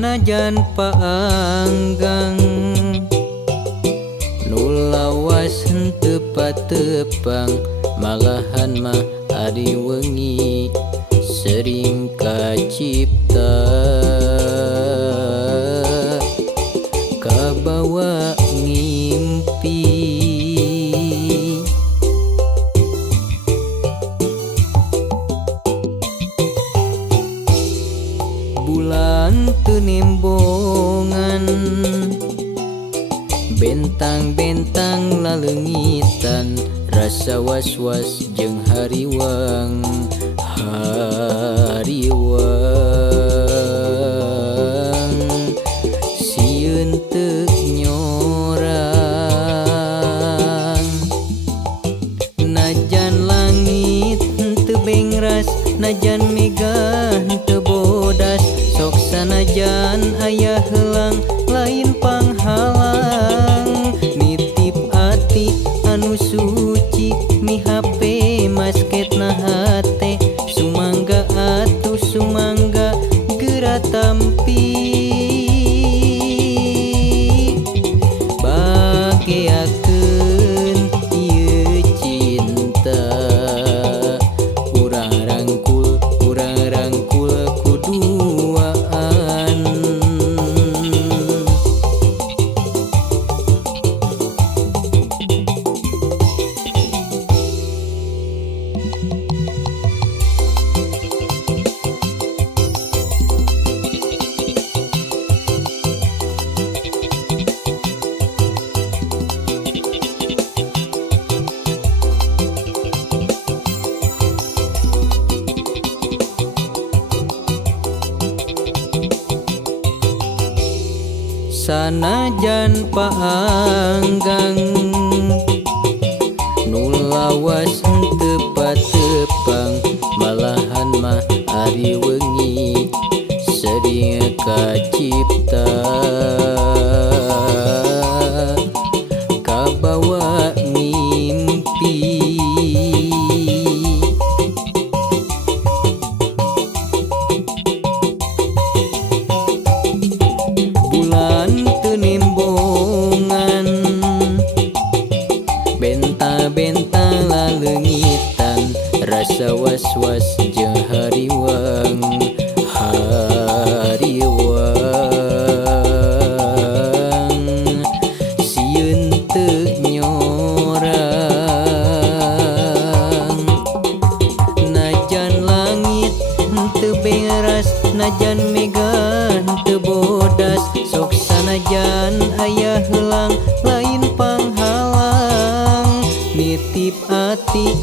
sanajan paanggang nulawas henteu patepang malahan mah ari wengi sering kacipta kabawa ngimpi bulan teu nembongan bentang-bentang laleungitan rasa was-was jeung hariwang sieun teu nyorang najan langit teu bengras najan megah teu bodas sok sanajan aya heulang lain panghalang nitip ati anu suci mi hape masketna hate sumangga atuh sumangga geura tampi bageakeun ieu cinta urang rangkul kuduaan sanajan paanggang nulawas henteu patepang malahan mah ari wengi sering kacipta kabawa ngimpi benta-benta laleungitan rasa was-was jeung hariwang sieun teu nyorang najan langit teu beras najan megah teu bodas sok sanajan aya heulang lain panghalang nitip ati